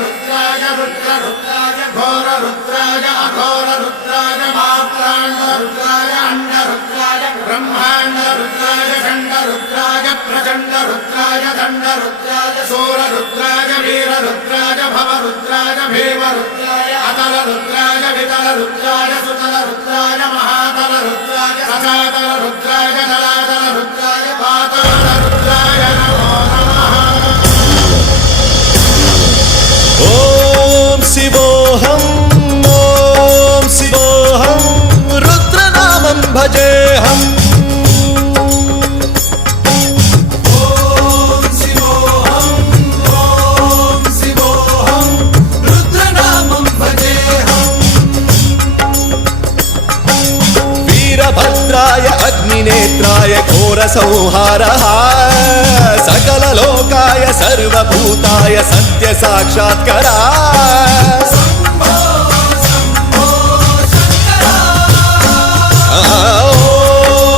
रुद्राय रुद्ररुद्राय घोररुद्राय अघोररुद्राय मात्राण्डरुद्राय अण्डरुद्राय ब्रह्माण्डरुद्राय खण्डरुद्राय प्रचण्डरुद्राय दण्डरुद्राय शूररुद्राय वीररुद्राय भवरुद्राय भीमरुद्राय अतलरुद्राय वितलरुद्राय सुतलरुद्राय महातलरुद्राय सचातलरुद्राय जलातलरुद्राय पातालरुद्राय नमो नमः। ओम शिवोऽहं रुद्रनामं भजेऽहम्। वीरभद्राय अग्निनेत्राय घोरसंहारः सकललोकाय सर्वभूताय सत्यसाक्षात्करा।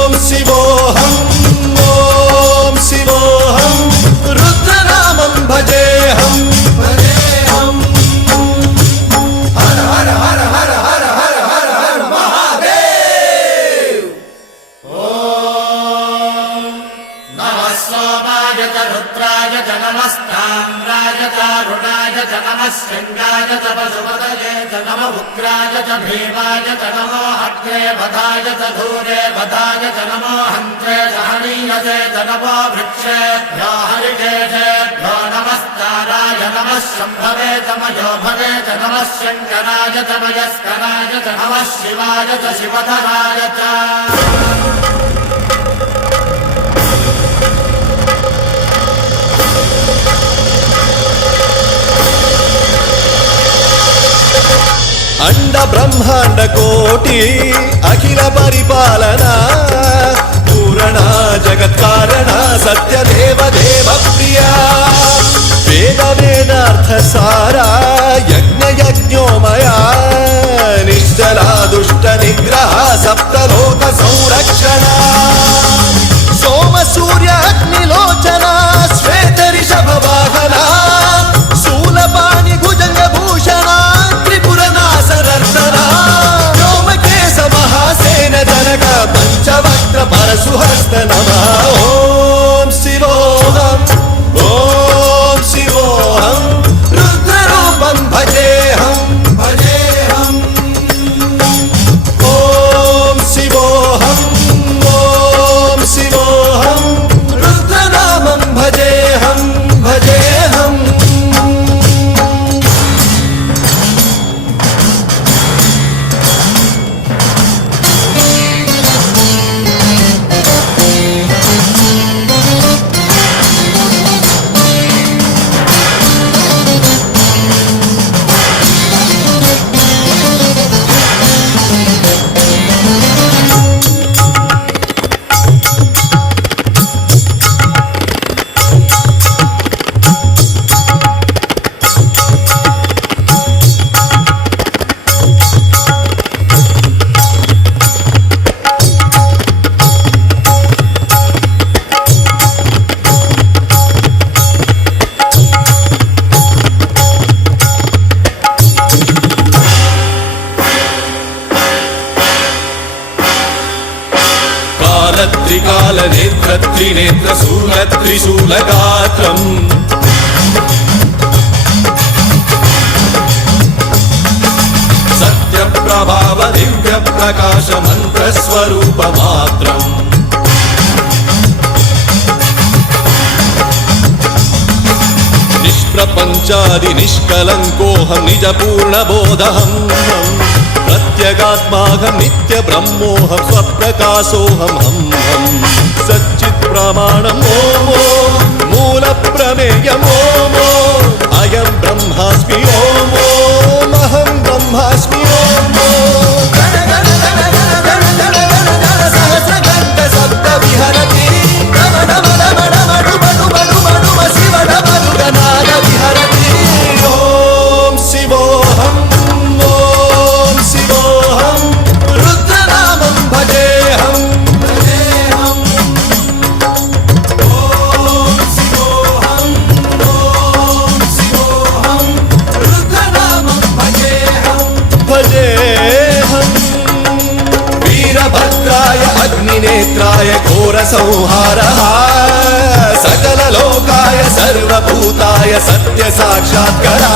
ॐ शिवोऽहं रुद्रनामं भजेऽहम्। हर हर हर हर हर हर हर हर महादेव। नमः सोमाय च रुद्राय च नमस्ताम्राय च अरुणाय च नमः शृङ्गाय च पशुपतये च नमः उग्राय च भीमाय च नमो अग्रे वधाय च धूरे वधाय च नमो हन्त्रे च हनीयसे च नमो वृक्षेभ्यो हरिकेशेभ्यो नमस्काराय नमः शम्भवे च मयोभवे च नमः शङ्कराय च मयस्कराय च नमः शिवाय च शिवधराय च। अंड ब्रह्मांड कोटि अखिल परिपालना पूरणा जगत्कारणा सत्यदेव देव प्रिया वेद वेदार्थ सारा यज्ञ यज्ञोमया निश्चला दुष्ट निग्रह सप्तलोक संरक्षणा सोम सूर्य अग्निलोचना श्वेत ऋषभ वाहना शूलपाणि भुजंग भूषणा व्योमकेश महासेन जनक पंचवक्त्र परशुहस्त नमः। ओम शिवोऽहं रुद्ररूपं भजेऽहम्। ओम शिवोऽहं रुद्रनामं भजेऽहम्। त्रिकाल नेत्र त्रिनेत्र शूल त्रिशूलगात्रम् सत्यप्रभाव दिव्य प्रकाश मंत्र स्वरूप मात्रम् निष्प्रपंचादि निष्कलंकोऽहं निज पूर्ण बोधहम् प्रत्यगात्माहं नित्य ब्रह्मोऽहं स्वप्रकाशोऽहं हम सच्चित् प्रमाणम् ओम मूल प्रमेयम् ओम अयं ब्रह्मास्मि ओम अहं ब्रह्मास्मि ओम सहस्रगन्ध शब्द विहरति नम नम नम नम डुम डुम डुम डुम शिव नम नाद विहरति। ओम शिवोऽहं रुद्रनामं भजेऽहम्। ओम शिवोऽहं रुद्रनामं भजे हम ओम शिवोऽहं सकललोकाय सर्वभूताय सत्यसाक्षात्करा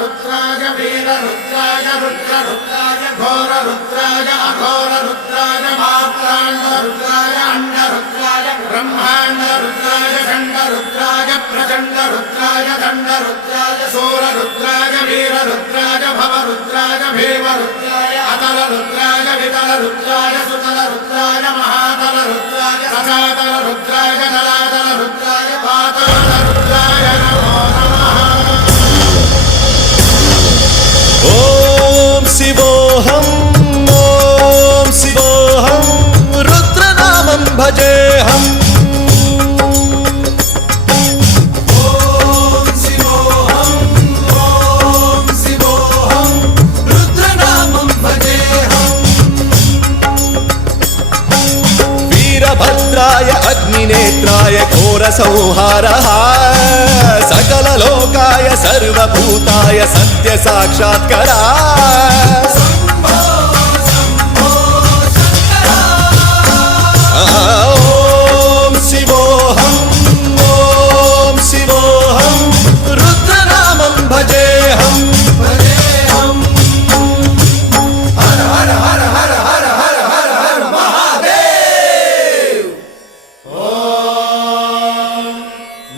रुद्राय वीररुद्राय रुद्ररुद्राय घोररुद्राय अघोररुद्राय मात्राण्डरुद्राय अण्डरुद्राय ब्रह्माण्डरुद्राय खण्डरुद्राय प्रचण्डरुद्राय दण्डरुद्राय सूररुद्राय वीररुद्राय भवरुद्राय भीमरुद्राय अतलरुद्राय वितलरुद्राय सुतलरुद्राय महातलरुद्राय सचातलरुद्राय जलातलरुद्राय पातालरुद्राय नमो नमः। ओम शिवोऽहं रुद्रनामं भजे हम ओम शिवोऽहं रुद्रनामं भजे हम वीरभद्राय अग्निनेत्राय घोरसंहारः सकललोकाय सर्वभूताय सत्यसाक्षात्करा ओम शिवोऽहं रुद्रनामं भजे हम हर हर हर हर हर हर हर हर महादेव।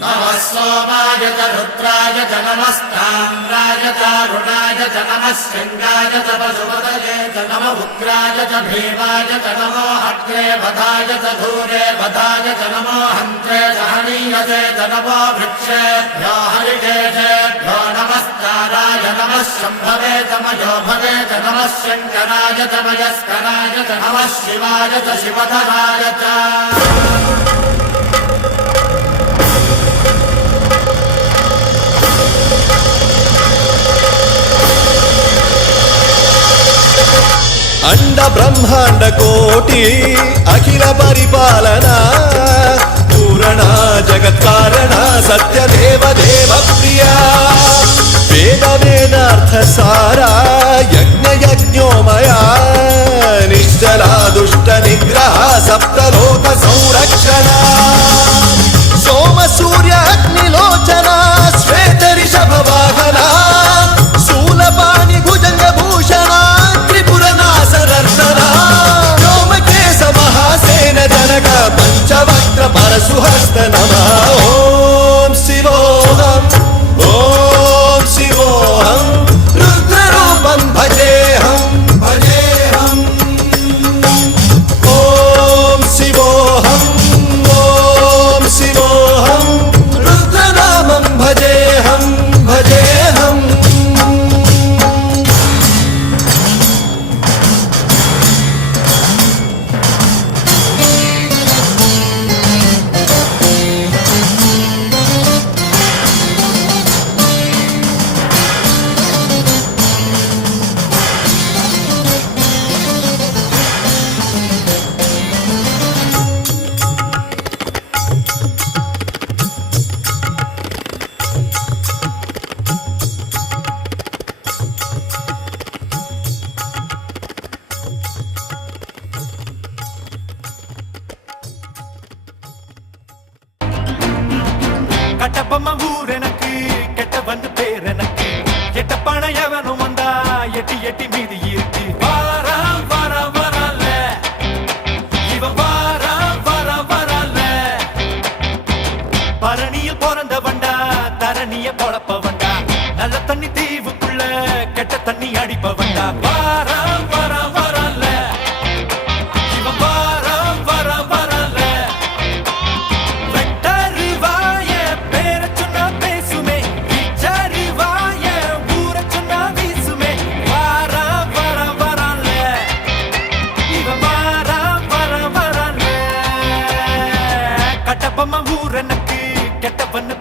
नमः सोमाय च रुद्राय च नमस्ताम्राय च रुणाय च नमः शृङ्गाय च पशुपतये च नमः उग्राय च भीमाय च नमो अग्रे वधाय च धूरे वधाय च नमो हन्त्रे च हनीयसे च नमो वृक्षेभ्यो हरिकेशेभ्यो नमस्काराय नमः शम्भवे च मयोभवे च नमः शङ्कराय च मयस्कराय च नमः शिवाय च शिवधराय च। अंड ब्रह्मांड कोटि अखिल परिपालना पूरणा जगत्कारण सत्य देव देव प्रिया वेद वेदार्थ सारा यज्ञ यज्ञोमया निश्चला दुष्ट निग्रह सप्तलोक संरक्षणा सोम सूर्य अग्निलोचना श्वेत ऋषभ वाहना शूलपाणि भुजंग भूषणा व्योमकेश महासेन जनक पंचवक्त्र परशुहस्त नमः। ओम शिवोऽहं रुद्ररूपं भजे हम ओम शिवोऽहं रुद्रनामं भजे हम கட்டப்பம்ம ஊர் எனக்கு கெட்ட வந்து பேர் எனக்கு எட்ட பணையவனும் வந்தா எட்டி எட்டி மீதி இருக்கு வாரா வாரா வரல இவன் வாரா வாரா வரல பரணியில் பிறந்த வண்டா தரணிய பொழப்ப வண்டா நல்ல தண்ணி தீவுக்குள்ள கெட்ட தண்ணி அடி கட்டபொம்ம ஊர் எனக்கு கெட்டவன்னு